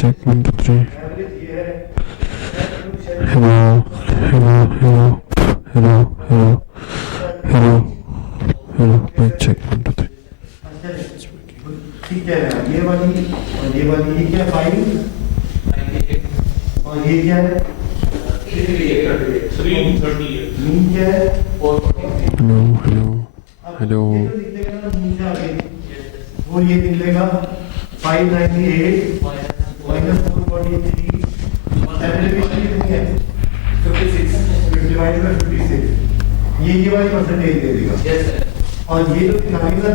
check 1 2 3. Hello, hello, hello, hello, hello, hello, hello. Mic check 1 2 3. ठीक है ना, ये वाली ये क्या फाइल और ये क्या है 338 मीन क्या है Hello, hello, hello. वो ये निकलेगा 598 माइनस 443 सेपरेशन कितनी है 56 डिवाइडेड बाय 56 ये वाली परसेंटेज दे देगा और ये जो निकालेगा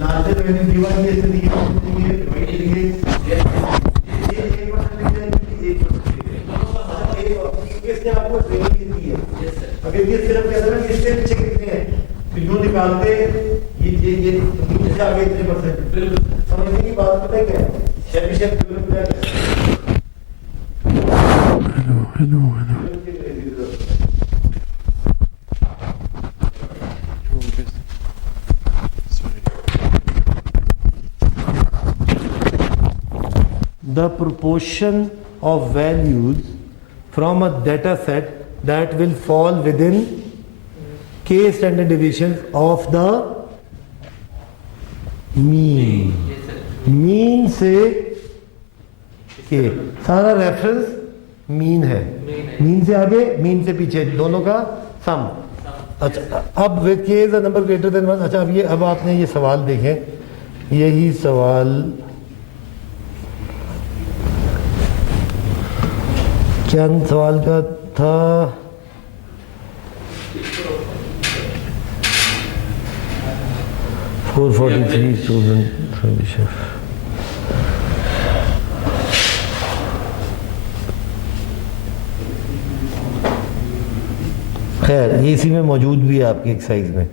लास्ट में मैंने ये वाली ऐसे दी है डिवाइड करेंगे ये 1% है ये 1% इसने आपको ट्रेनिंग दी है अगर ये सिर्फ कहता है ना कि इससे पीछे कितने हैं तो यूं निकालते ये से आगे इतने परसेंट समझने की बात पता है क्या है शेप क्या है Hello, hello, hello. The proportion of values from a data set that will fall within k standard deviations of the mean. Mean से के सारा रेफरेंस मीन है मीन से आगे मीन से पीछे दोनों का सम अच्छा अब विद के is a number greater than 1 अच्छा अब आपने ये सवाल देखें यही सवाल क्या सवाल का था खैर ये इसी में मौजूद भी है आपकी एक्सरसाइज में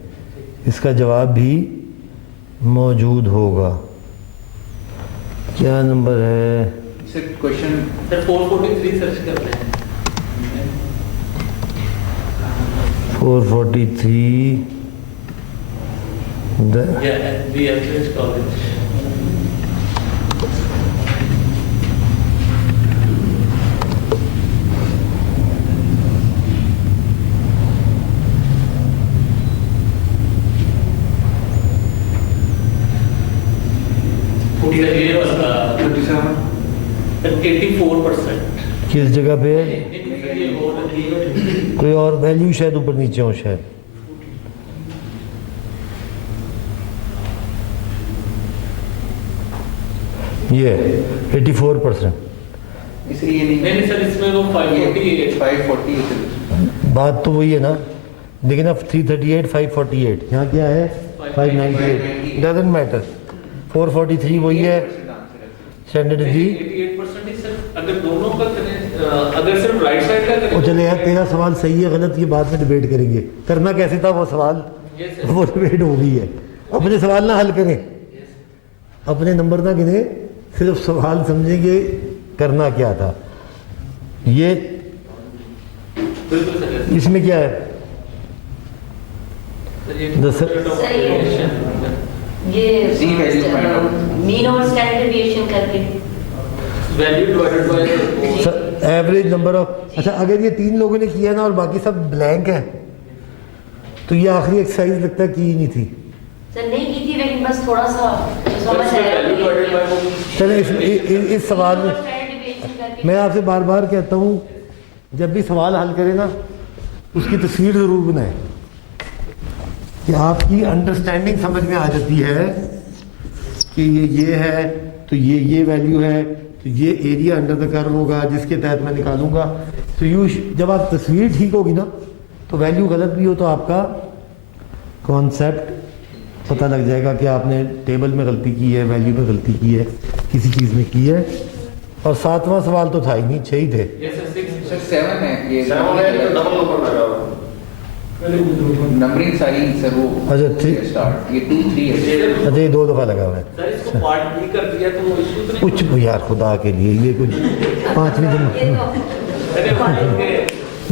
इसका जवाब भी मौजूद होगा क्या नंबर है क्वेश्चन सर 443 सर्च कर रहे हैं 443 the average college ये वाला 84% किस जगह पे है कोई और वैल्यू शायद ऊपर नीचे हो शायद ये 84% इसलिए नहीं सर इसमें वो 548 बात तो वही है ना लेकिन अब 338 548 यहाँ क्या है 598 डजंट मैटर 443 वही है स्टैंडर्ड जी 88% ही सर अगर दोनों का करें अगर सिर्फ राइट साइड का करें वो चले यार तेरा सवाल सही है गलत ये बाद में डिबेट करेंगे करना कैसे था वो सवाल वो डिबेट हो गई है अपने सवाल ना हल करें अपने नंबर ना गिने सिर्फ सवाल समझेंगे करना क्या था ये इसमें क्या है ये मीन और स्टैंडर्ड डेविएशन करके value divided by average number of अच्छा अगर ये 3 लोगों ने किया ना और बाकी सब ब्लैंक है तो ये आखिरी एक्सरसाइज लगता है की नहीं थी सर नहीं की थी लेकिन बस थोड़ा सा समझ वैल्यू डिवाइडेड बाय वो चले इस सवाल में मैं आपसे बार बार कहता हूँ जब भी सवाल हल करें ना उसकी तस्वीर ज़रूर बनाएं कि आपकी अंडरस्टैंडिंग समझ में आ जाती है कि ये है तो ये वैल्यू है तो ये एरिया अंडर द कर्व होगा जिसके तहत मैं निकालूंगा तो जब आप तस्वीर ठीक होगी ना तो वैल्यू गलत भी हो तो आपका कॉन्सेप्ट पता लग जाएगा कि आपने टेबल में गलती की है वैल्यू में गलती की है किसी चीज़ में की है और 7वां सवाल तो था ही नहीं 6 ही थे सर 7 है ये 7 है तो डबल नंबर लगा हुआ नंबरिंग सारी सर वो अच्छा ठीक स्टार्ट ये 2 3 है अच्छा ये 2 दफ़ा लगा हुआ है सर इसको पार्ट बी कर दिया तो वो इशू तो कुछ यार खुदा के लिए ये कुछ 5वें दिन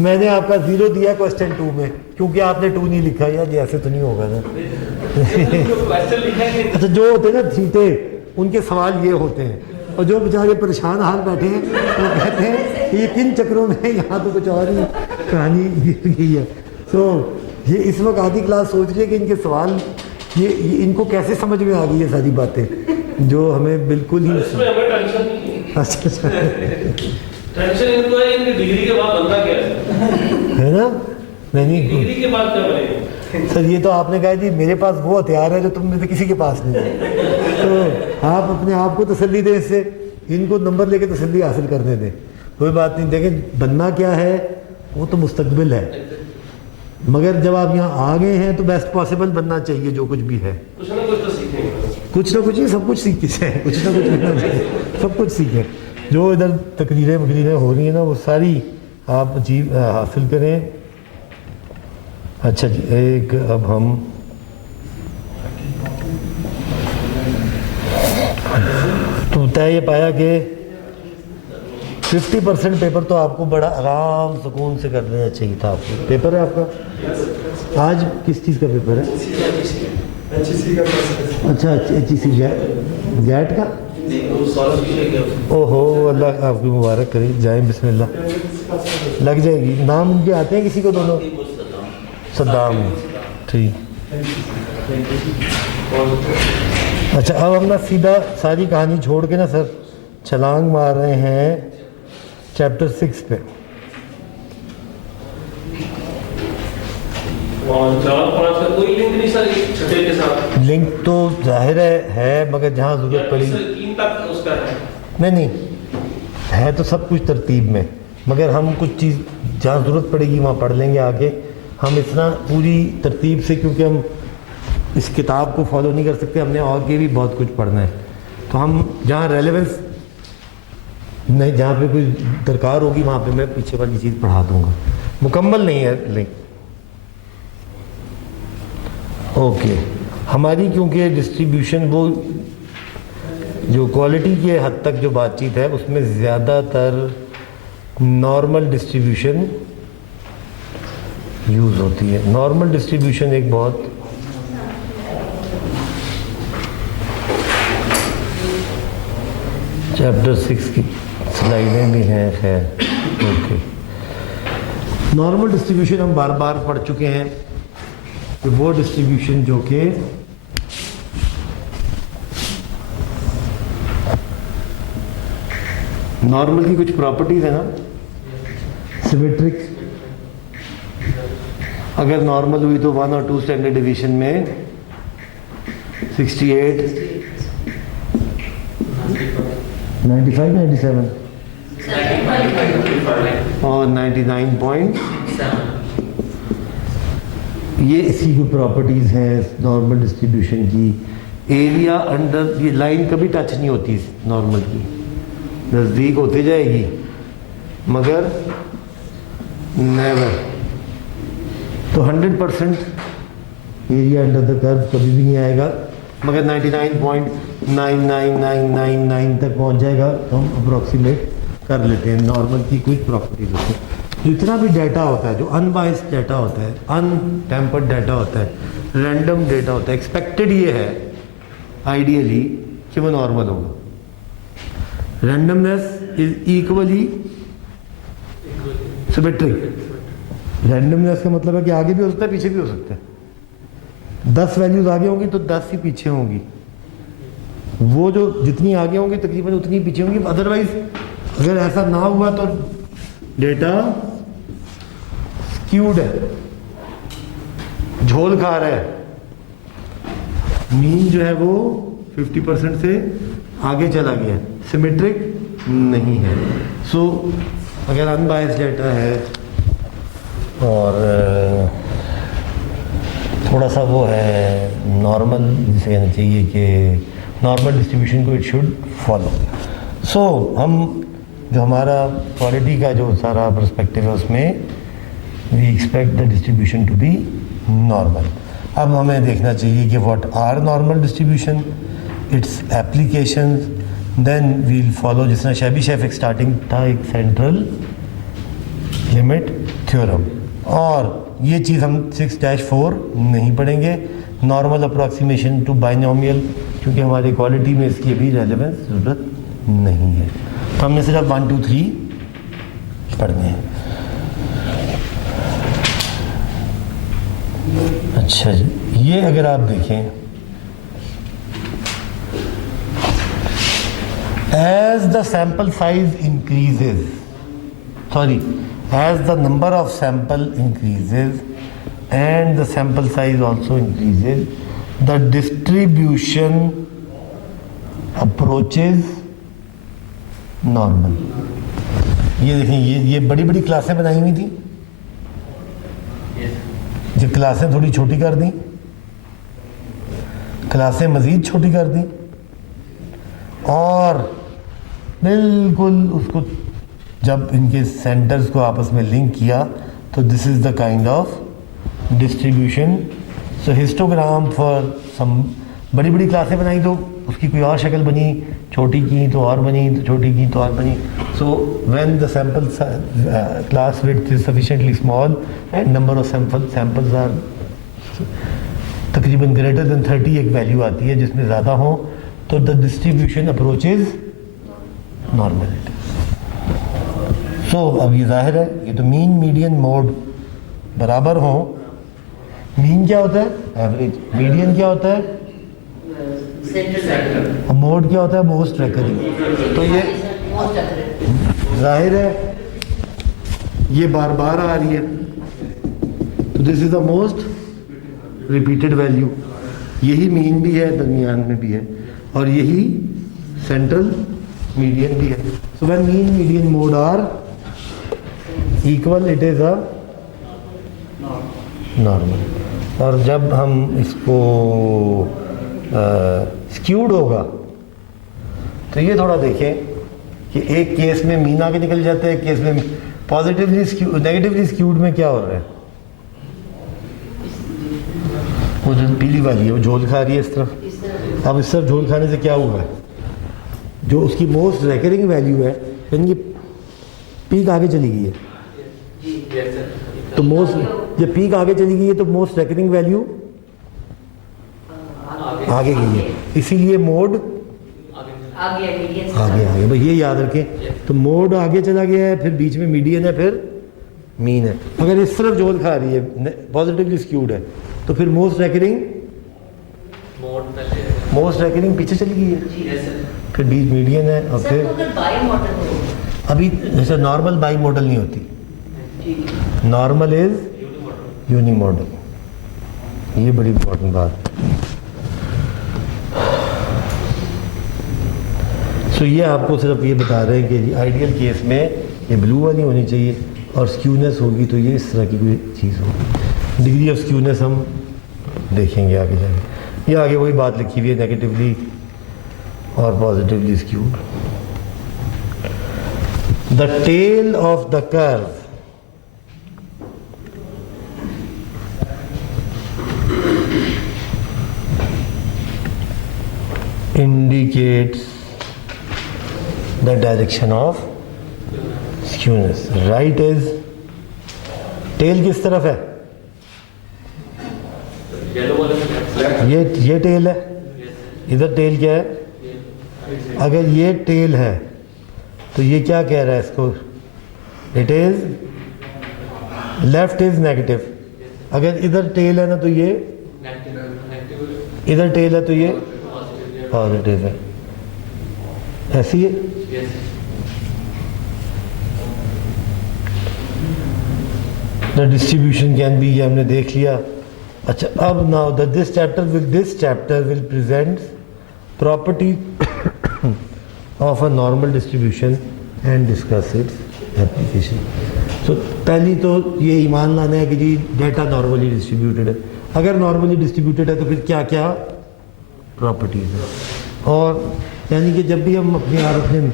मैंने आपका 0 दिया क्वेश्चन 2 में क्योंकि आपने 2 नहीं लिखा यार ये ऐसे तो नहीं होगा ना अच्छा जो होते हैं ना थीटे उनके सवाल ये होते हैं और जो बेचारे परेशान हाल बैठे हैं वो कहते हैं कि ये किन चक्रों में यहाँ तो कुछ और ही कहानी गिर गई है। तो ये इस वक्त आधी क्लास सोच रही है कि इनके सवाल ये इनको कैसे समझ में आ गई है सारी बातें जो हमें बिल्कुल ही इसमें हमें टेंशन नहीं है। अच्छा टेंशन इनको है इनकी डिग्री के बाद बनता क्या है ना। नहीं डिग्री के बाद क्या बनेगा? सर ये तो आपने कहा जी मेरे पास वो हथियार है जो तुम में से किसी के पास नहीं है। तो आप अपने आप को तसल्ली दें, इससे इनको नंबर लेके तसल्ली हासिल करने दें, कोई बात नहीं। देखें बनना क्या है वो तो मुस्तकबिल है, मगर जब आप यहाँ आ गए हैं तो बेस्ट पॉसिबल बनना चाहिए जो कुछ भी है। कुछ ना कुछ तो सीखेंगे। कुछ ना कुछ ही सब कुछ सीख के कुछ ना कुछ सब कुछ सीखें। जो इधर तकरीरें वकरीरें हो रही हैं ना वो सारी आप अचीव हासिल करें। अच्छा जी, एक अब हम तो तय ये पाया कि 50% पेपर तो आपको बड़ा आराम सुकून से कर देना चाहिए था। आपको पेपर है आपका आज किस चीज़ का पेपर है? अच्छा HEC गैट का। ओहो अल्लाह आपकी मुबारक करे, जाए बिस्मिल्लाह लग जाएगी। नाम उनके आते हैं किसी को? दोनों सद्दाम। ठीक। अच्छा अब हम ना सीधा सारी कहानी छोड़ के ना सर छलांग मार रहे हैं चैप्टर 6 पे। और 4-5 का कोई लिंक नहीं सर छठे के साथ? लिंक तो जाहिर है मगर जहाँ ज़रूरत पड़ी 3 तक उसका है। नहीं है तो सब कुछ तरतीब में, मगर हम कुछ चीज़ जहाँ ज़रूरत पड़ेगी वहाँ पढ़ लेंगे आगे। हम इतना पूरी तरतीब से क्योंकि हम इस किताब को फॉलो नहीं कर सकते, हमने आगे भी बहुत कुछ पढ़ना है। तो हम जहाँ रेलेवेंस नहीं, जहाँ पे कोई दरकार होगी वहाँ पे मैं पीछे वाली चीज़ पढ़ा दूँगा। मुकम्मल नहीं है लिंक। ओके हमारी क्योंकि डिस्ट्रीब्यूशन वो जो क्वालिटी के हद तक जो बातचीत है उसमें ज़्यादातर नॉर्मल डिस्ट्रीब्यूशन यूज़ होती है। नॉर्मल डिस्ट्रीब्यूशन एक बहुत चैप्टर 6 की स्लाइडें भी हैं खैर। ओके नॉर्मल डिस्ट्रीब्यूशन हम बार बार पढ़ चुके हैं कि वो डिस्ट्रीब्यूशन जो कि नॉर्मल की कुछ प्रॉपर्टीज है ना, सिमेट्रिक अगर नॉर्मल हुई तो 1 और 2 स्टैंडर्ड डिवीजन में 68 95 97 और 99 ये इसी की प्रॉपर्टीज़ हैं नॉर्मल डिस्ट्रीब्यूशन की। एरिया अंडर ये लाइन कभी टच नहीं होती नॉर्मल की, नज़दीक होती जाएगी मगर नेवर। तो 100% एरिया अंडर द कर्व कभी भी नहीं आएगा, मगर 99.99999 तक पहुंच जाएगा तो हम अप्रोक्सीमेट कर लेते हैं। नॉर्मल की कुछ प्रॉपर्टीज होती है। जितना भी डाटा होता है जो अनबायस्ड डाटा होता है, अनटेम्पर्ड डाटा होता है, रैंडम डाटा होता है, एक्सपेक्टेड ये है आइडियली कि वो नॉर्मल होगा। Randomness is equally symmetric. Randomness का मतलब है कि आगे भी हो सकता है पीछे भी हो सकता है। 10 वैल्यूज आगे होंगी तो 10 ही पीछे होंगी, वो जो जितनी आगे होंगी तकरीबन उतनी पीछे होंगी। अदरवाइज अगर ऐसा ना हुआ तो डेटा स्क्यूड है, झोल खा रहा है। मीन जो है वो 50% से आगे चला गया, सिमेट्रिक नहीं है। सो अगर अनबायस्ड डेटा है और थोड़ा सा वो है नॉर्मल, जिसे कहना चाहिए कि नॉर्मल डिस्ट्रीब्यूशन को इट शुड फॉलो। सो हम जो हमारा क्वालिटी का जो सारा पर्सपेक्टिव है उसमें we expect the distribution to be normal. अब हमें देखना चाहिए कि what are normal distribution, its application, then we'll follow जिस तरह शैबी शेफ एक स्टार्टिंग था एक सेंट्रल लिमिट थ्योरम। और ये चीज़ हम 6-4 नहीं पढ़ेंगे, नॉर्मल अप्रॉक्सीमेशन टू बाइनोमियल, क्योंकि हमारी क्वालिटी में इसकी अभी रेलेवेंस ज़रूरत नहीं है। तो हमने सिर्फ 1 2 3 पढ़ने हैं। अच्छा जी, ये अगर आप देखें, as the sample size increases, as the number of sample increases and the sample size also increases, the distribution approaches normal. ये देखें, ये बड़ी बड़ी क्लासें बनाई हुई थी, जो क्लासें थोड़ी छोटी कर दी, क्लासें मज़ीद छोटी कर दी, और बिल्कुल उसको जब इनके सेंटर्स को आपस में लिंक किया तो this is the kind of distribution. So histogram for some, बड़ी बड़ी क्लासें बनाई तो उसकी कोई और शक्ल बनी, छोटी की तो और बनी, तो छोटी की तो और बनी। So when the sample class width is sufficiently small and number of samples are तकरीबन ग्रेटर देन 30 एक वैल्यू आती है जिसमें ज़्यादा हो, तो the distribution approaches normality. So अब ये जाहिर है, ये तो मीन मीडियन मोड बराबर हो। मीन क्या होता है? एवरेज। मीडियन क्या होता है? और मोड क्या होता है? Most recurring. तो ये जाहिर है ये बार बार आ रही है, तो this is the most repeated value. यही मीन भी है, दरमियान में भी है, और यही सेंट्रल मीडियन भी है। So when mean median mode are equal, it is a normal. और जब हम इसको स्क्यूड होगा तो ये थोड़ा देखें कि एक केस में मीन आगे निकल जाता है, एक केस में पॉजिटिवली स्क्यूड, नेगेटिवली स्क्यूड में क्या हो रहा है? वो जो पीली वाली है वो झोल खा रही है इस तरफ। अब इस तरफ झोल खाने से क्या हुआ है? जो उसकी मोस्ट रेकरिंग वैल्यू है, यानी कि पीक आगे चली गई है, तो मोस्ट, जब पीक आगे चली गई है तो मोस्ट रेकरिंग वैल्यू आगे गई है, इसीलिए मोड आगे। भाई ये याद रखें, तो मोड आगे चला गया है, फिर बीच में मीडियन है, फिर मीन है। अगर इस तरफ जोल खा रही है, पॉजिटिवली स्क्यूड है, तो फिर मोस्ट रेकरिंग पीछे चली गई है, फिर बीच मीडियन है, और फिर अभी जैसे नॉर्मल बाई मॉडल नहीं होती, नॉर्मल इज यूनी मॉडल। ये बड़ी इंपॉर्टेंट बात। सो ये आपको सिर्फ ये बता रहे हैं कि आइडियल केस में ये ब्लू वाली होनी चाहिए, और स्क्यूनेस होगी तो ये इस तरह की कोई चीज़ होगी। डिग्री ऑफ स्क्यूनेस हम देखेंगे आगे जाके। ये आगे वही बात लिखी हुई है, नेगेटिवली और positively skewed. The tail of the curve indicates the direction of skewness. Right is, tail किस तरफ है? ये टेल है, इधर टेल क्या है? अगर ये टेल है तो ये क्या कह रहा है इसको? It is left is negative. अगर इधर टेल है ना तो ये, इधर टेल है तो ये पॉजिटिव है। ऐसी है। द डिस्ट्रीब्यूशन कैन बी, ये हमने देख लिया। अच्छा, अब now this chapter will present property of a normal distribution and discuss its application. So पहली तो ये ईमान लाना है कि जी डेटा नॉर्मली डिस्ट्रीब्यूटेड है। अगर नॉर्मली डिस्ट्रीब्यूटेड है तो फिर क्या क्या प्रॉपर्टीज़ है। और यानी कि जब भी हम अपने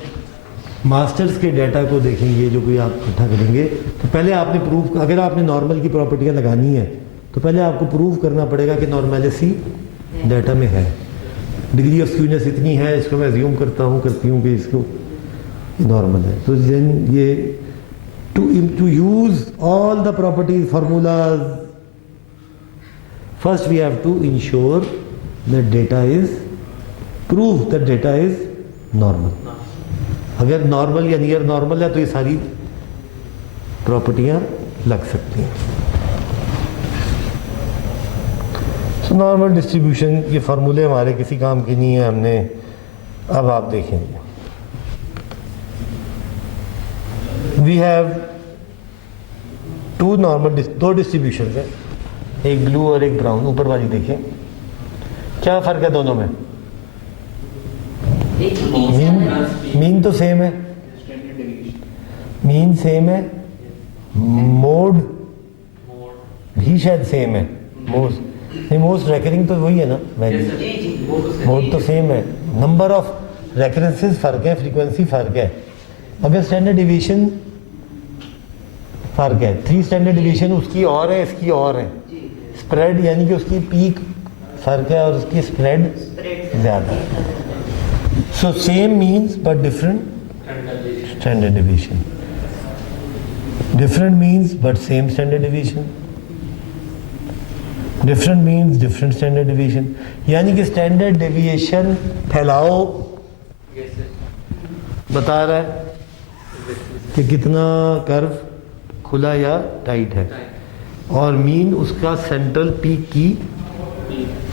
मास्टर्स के डाटा को देखेंगे, जो कोई आप इकट्ठा करेंगे, तो पहले आपने प्रूफ, अगर आपने नॉर्मल की प्रॉपर्टियाँ लगानी है तो पहले आपको प्रूव करना पड़ेगा कि नॉर्मलिटी डाटा में है। डिग्री ऑफ स्क्यूनेस इतनी है, इसको मैं अज्यूम करती हूँ कि इसको नॉर्मल है। तो देन ये to use all the properties formulas, first we have to ensure that data is, prove that data is normal. अगर नॉर्मल या नियर नॉर्मल है तो ये सारी प्रॉपर्टियां लग सकती हैं। तो नॉर्मल डिस्ट्रीब्यूशन ये फार्मूले हमारे किसी काम के नहीं है, हमने अब आप देखेंगे। वी हैव टू नॉर्मल, दो डिस्ट्रीब्यूशन है, एक ब्लू और एक ब्राउन। ऊपर वाली देखिए, क्या फ़र्क है दोनों में? मीन तो सेम है, मीन सेम है, मोड भी शायद सेम है, मोस्ट रेकरिंग तो वही है ना वैल्यू, मोड तो सेम है, नंबर ऑफ रेकरेंसेस फ़र्क है, फ्रीक्वेंसी फ़र्क है। अगर स्टैंडर्ड डिवीजन फ़र्क है, 3 स्टैंडर्ड डिवीजन उसकी और है, इसकी और है। स्प्रेड यानी कि उसकी पीक फ़र्क है और उसकी स्प्रेड ज़्यादा है। So same means but different standard division, different means but same standard division, different means different standard division. यानी कि स्टैंडर्ड डेविएशन फैलाव बता रहा है कि कितना कर्व खुला या टाइट है, और मीन उसका सेंट्रल पीक की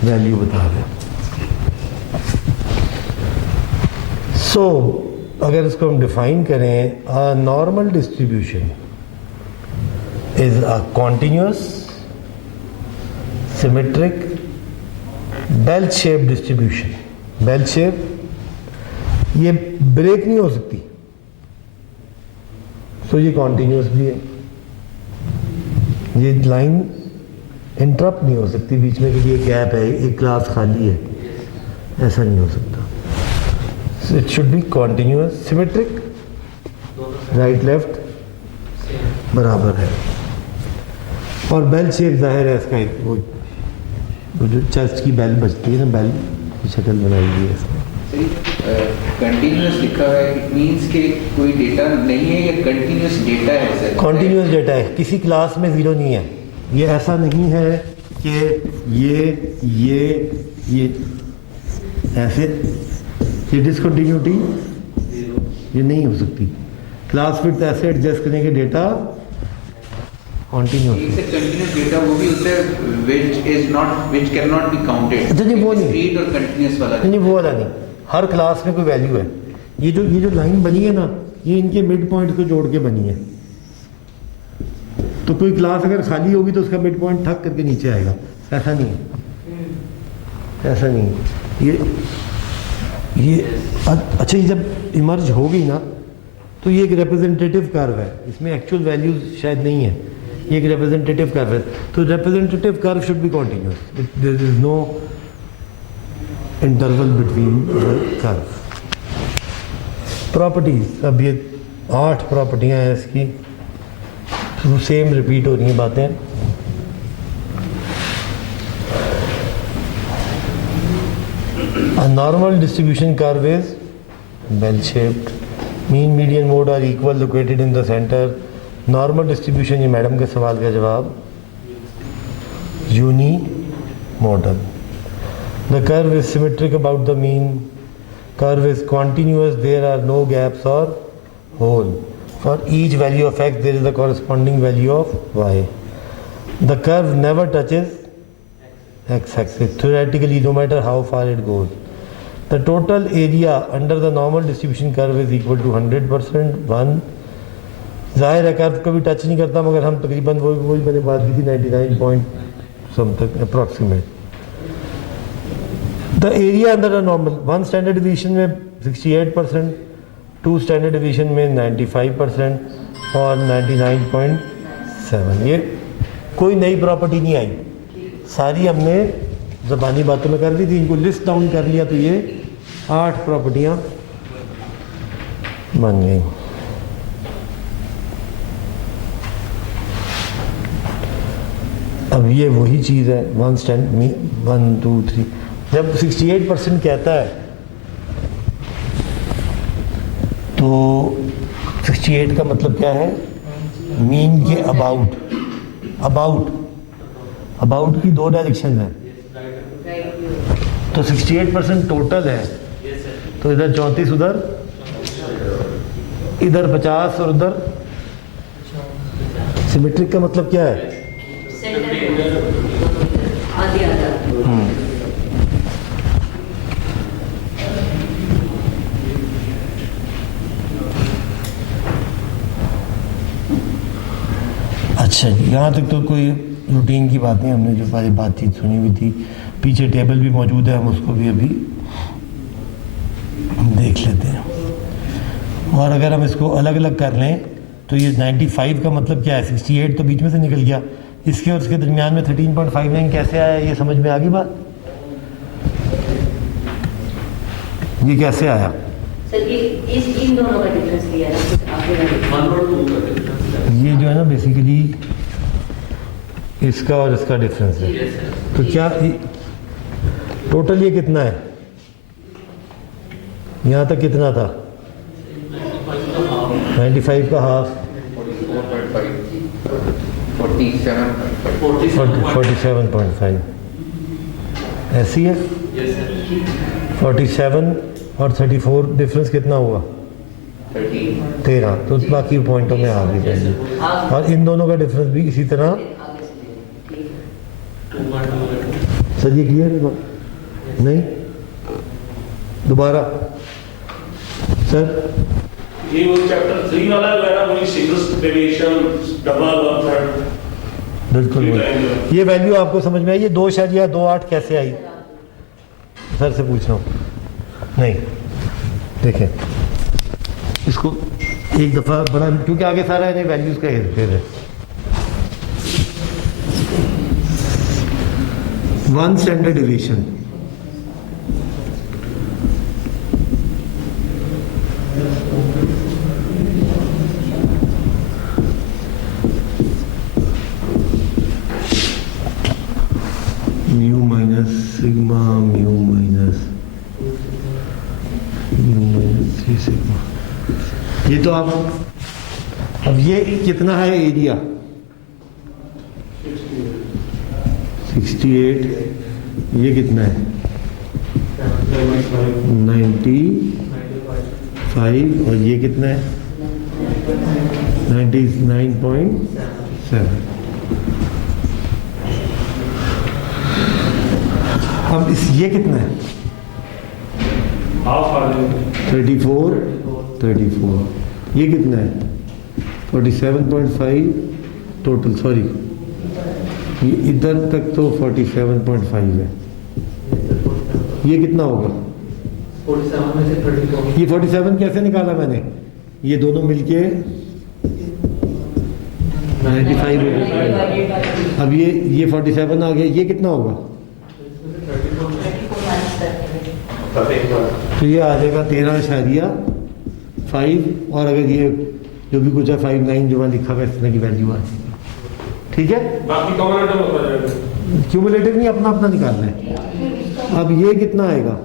वैल्यू बता रहा है। सो अगर इसको हम डिफाइन करें, a normal distribution is a continuous symmetric bell shape distribution. Bell shape ये ब्रेक नहीं हो सकती, तो ये कॉन्टिन्यूअस भी है, ये लाइन इंटरप्ट नहीं हो सकती बीच में कि ये गैप है, एक क्लास खाली है, ऐसा नहीं हो सकता। So it should be continuous, symmetric, right left बराबर है। और बेल शेप जाहिर है इसका, एक वो जो चर्च की बेल बजती है ना, बेल की शक्ल बनाई हुई है इसमें। कंटिन्यूअस लिखा है, इट मींस कि कोई डेटा नहीं है या कंटिन्यूअस डेटा है सर? कॉन्टीन्यूस डेटा है, किसी क्लास में ज़ीरो नहीं है। ये ऐसा नहीं है कि ये ऐसे, ये डिसकंटिन्यूटी ये नहीं हो सकती। क्लास विड्थ ऐसे एडजस्ट करेंगे डेटा कॉन्टिन्यूस। एक से कंटिन्यूस डेटा वो भी होता है which cannot be counted। अच्छा नहीं, वो नहीं, डिस्क्रीट और कंटिन्यूस वाला नहीं वो वाला नहीं, हर क्लास में कोई वैल्यू है। ये जो लाइन बनी है ना, ये इनके मिड पॉइंट को जोड़ के बनी है। तो कोई क्लास अगर खाली होगी तो उसका मिड पॉइंट ठक करके नीचे आएगा, ऐसा नहीं है, ऐसा नहीं है। ये अच्छा, ये जब इमर्ज होगी ना तो ये एक रिप्रेजेंटेटिव कर्व है, इसमें एक्चुअल वैल्यूज शायद नहीं है, ये एक रिप्रेजेंटेटिव कर्व है। तो representative curve should be continuous, there is no interval between the curve. Properties, अब ये 8 प्रॉपर्टियां हैं इसकी, तो सेम रिपीट हो रही हैं बातें। A normal distribution curve is bell shaped. Mean, median, mode are equal, located in the center. Normal distribution, ये मैडम के सवाल का जवाब, unimodal. The curve is symmetric about the mean. Curve is continuous, there are no gaps or hole. For each value of x, there is a corresponding value of y. The curve never touches x-axis theoretically, no matter how far it goes. The total area under the normal distribution curve is equal to 100%. 1 जाहिर है curve कभी touch नहीं करता, मगर हम तकरीबन वही मैंने बात की थी 99 पॉइंट सम तक approximate. The area under a normal, 1 standard division में 68%, 2 स्टैंडर्ड डिवीजन में 95% और 99.7। ये कोई नई प्रॉपर्टी नहीं आई, सारी हमने ज़बानी बातों में कर दी थी, इनको लिस्ट डाउन कर लिया तो ये 8 प्रॉपर्टियां बन गई। अब ये वही चीज़ है, 1 2 3। जब 68% कहता है तो 68 का मतलब क्या है? मीन के अबाउट की 2 डायरेक्शन है, तो 68% टोटल है, तो इधर 34 उधर इधर 50 और उधर सिमेट्रिक का मतलब क्या है? सेंटर आधी आधा। अच्छा जी, यहाँ तक तो कोई रूटीन की बात नहीं, हमने जो सारी बातचीत सुनी हुई थी, पीछे टेबल भी मौजूद है, हम उसको भी अभी देख लेते हैं। और अगर हम इसको अलग अलग कर लें तो ये 95 का मतलब क्या है? 68 तो बीच में से निकल गया, इसके और उसके दरमियान में 13.59 कैसे आया? ये समझ में आ गई बात? ये कैसे आया? सर ये इन दोनों का डिफरेंस लिया है आपने। 1 और 2 का डिफरेंस। ये जो है ना बेसिकली इसका और इसका डिफरेंस है। तो क्या टोटल ये कितना है? यहाँ तक कितना था? 95 का हाफ 47.5 ऐसी है। 47 और 34 डिफरेंस कितना हुआ? 13। तो बाकी पॉइंटों में आ गई वैल्यू। और इन दोनों का डिफरेंस भी इसी तरह। सर ये क्लियर है? नहीं दोबारा सर। ये वो चैप्टर 3 वाला जो है ना, वही सिंगल डेविएशन, डबल और थर्ड। बिल्कुल ये वैल्यू आपको समझ में आई? ये 2.28 कैसे आई? सर से पूछ रहा हूँ। नहीं देखें इसको एक दफ़ा बड़ा, क्योंकि आगे सारा इन्हें वैल्यूज़ का हेरफेर है। 1 standard division mu minus sigma mu minus 3 sigma. ये तो आप अब ये कितना है एरिया? 68। ये कितना है? 95। और ये कितना है? 99.7। अब ये कितना है? हाफ आ गए। 34। ये कितना है? 47.5 टोटल। सॉरी ये इधर तक तो 47.5 है। ये कितना होगा? 47 में से 34। ये 47 कैसे निकाला मैंने? ये दोनों मिलके 95 हो गए। अब ये 47 आ गया। ये कितना होगा? तो ये आ जाएगा 13.5। और अगर ये जो भी कुछ है 59 जो वहाँ लिखा हुआ है इस तरह की वैल्यू आ जाएगी। ठीक है, बाकी कॉम्बिनेटिव होता जाएगा। क्यूमुलेटिव नहीं, अपना अपना निकालना है। अब ये कितना आएगा?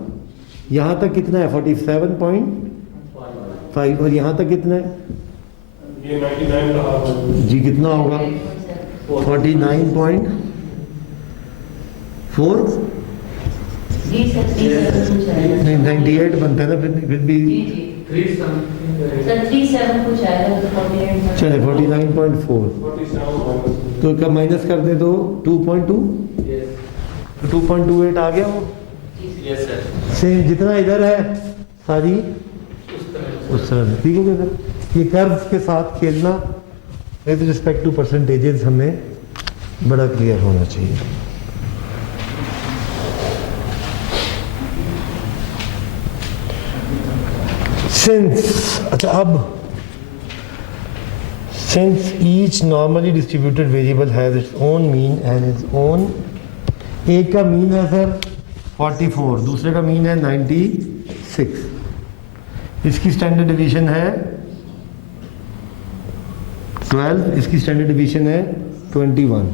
यहाँ तक कितना है? 47.5। और यहाँ तक कितना है? ये 99 का हाफ है। जी कितना होगा? 49.4। नहीं 98 बनता है ना, फिर भी सर 37 कुछ आएगा तो 48। चले 49.4 तो क्या माइनस कर दे तो 2.2। 2.28 आ गया वो। Yes sir. सेम जितना इधर है सारी उस तरह। ठीक है सर, ये कर्व्स के साथ खेलना विद रिस्पेक्ट टू परसेंटेजेस हमें बड़ा क्लियर होना चाहिए। अच्छा अब since each normally distributed variable has its own mean and its own, एक का मीन है सर 44, दूसरे का मीन है 96, इसकी स्टैंडर्ड डिवीजन है 12, इसकी स्टैंडर्ड डिवीजन है 21।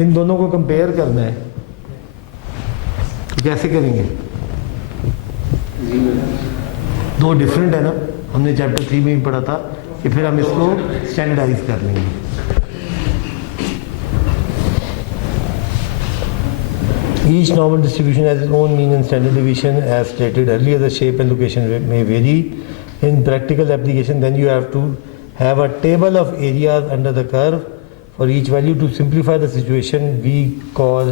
इन दोनों को कंपेयर करना है तो कैसे करेंगे? दो डिफरेंट है ना, हमने चैप्टर 3 में भी पढ़ा था कि फिर हम इसको स्टैंडर्डाइज कर लेंगे। Each normal distribution has its own mean and standard deviation. As stated earlier, the shape and location may vary. in practical application, then you have to have a table of areas under the curve for each value. To simplify the situation, we call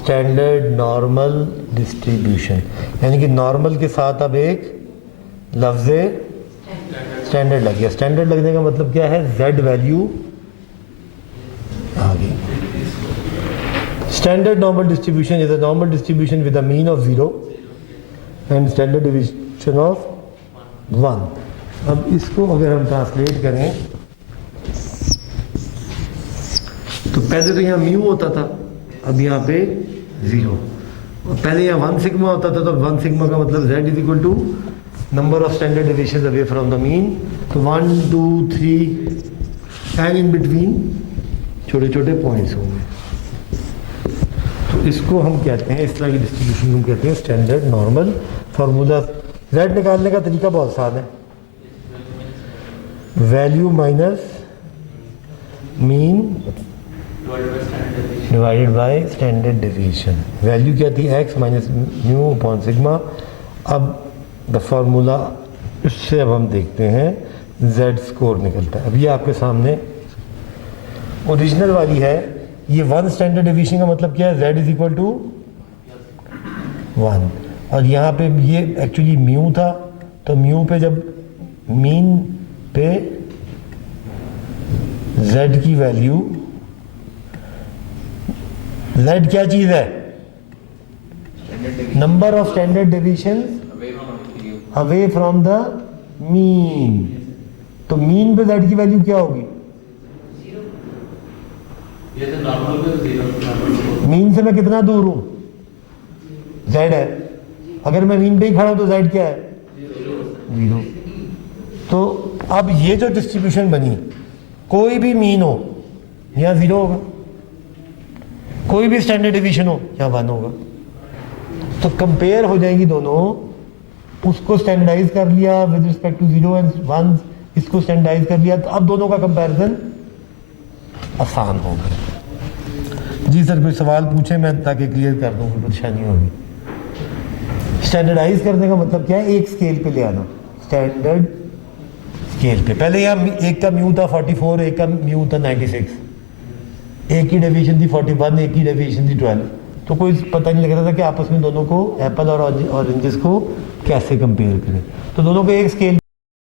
standard normal distribution. यानी कि normal के साथ अब एक लफ्ज़ standard लग गया. Standard लगने का मतलब क्या है? z वैल्यू आ गई. Standard normal distribution is a normal distribution with a mean of 0 and standard deviation of 1. अब इसको अगर हम ट्रांसलेट करें तो पहले तो यहाँ म्यू होता था, अब यहाँ पे 0. पहले यहाँ 1 सिग्मा होता था, तो 1 सिग्मा का मतलब z is equal to number of standard deviations away from the mean. तो 1 2 3 एंड इन बिटवीन छोटे छोटे पॉइंट्स होंगे. तो इसको हम कहते हैं, इस तरह की डिस्ट्रीब्यूशन को हम कहते हैं स्टैंडर्ड नॉर्मल. फार्मूला z निकालने का तरीका बहुत आसान है. Value minus mean divided by standard deviation. Value क्या थी? x minus mu upon sigma. अब द फार्मूला, इससे अब हम देखते हैं z स्कोर निकलता है. अब ये आपके सामने ओरिजिनल वाली है. ये 1 स्टैंडर्ड डेविएशन का मतलब क्या है? z is equal to 1. और यहाँ पे ये एक्चुअली म्यू था, तो म्यू पे जब मीन पे z की वैल्यू, z क्या चीज़ है? Number of standard deviation away from the mean. तो मीन पे z की वैल्यू क्या होगी? मीन से मैं कितना दूर हूं? z है. अगर मैं मीन पे ही खड़ा हूं तो z क्या है? 0. तो अब ये जो डिस्ट्रीब्यूशन बनी, कोई भी मीन हो यहाँ 0 होगा, कोई भी स्टैंडर्ड डेविएशन हो यहाँ 1 होगा. तो कंपेयर हो जाएंगी दोनों. उसको स्टैंडर्डाइज कर लिया विद रिस्पेक्ट टू 0 एंड 1, इसको स्टैंडर्डाइज कर लिया, तो अब दोनों का कंपैरिजन आसान होगा. जी सर, कोई सवाल पूछे मैं ताकि क्लियर कर दूँ, कोई परेशानी होगी. स्टैंडर्डाइज करने का मतलब क्या है? एक स्केल पे ले आना. स्टैंडर्ड स्केल पे पहले यहाँ एक का म्यू था 44, एक का म्यू था 96, एक की डेविएशन थी 41, एक की डेविएशन थी 12. तो कोई पता नहीं लग रहा था कि आपस में दोनों को, एप्पल और ऑरेंजेस को कैसे कंपेयर करें. तो दोनों को एक स्केल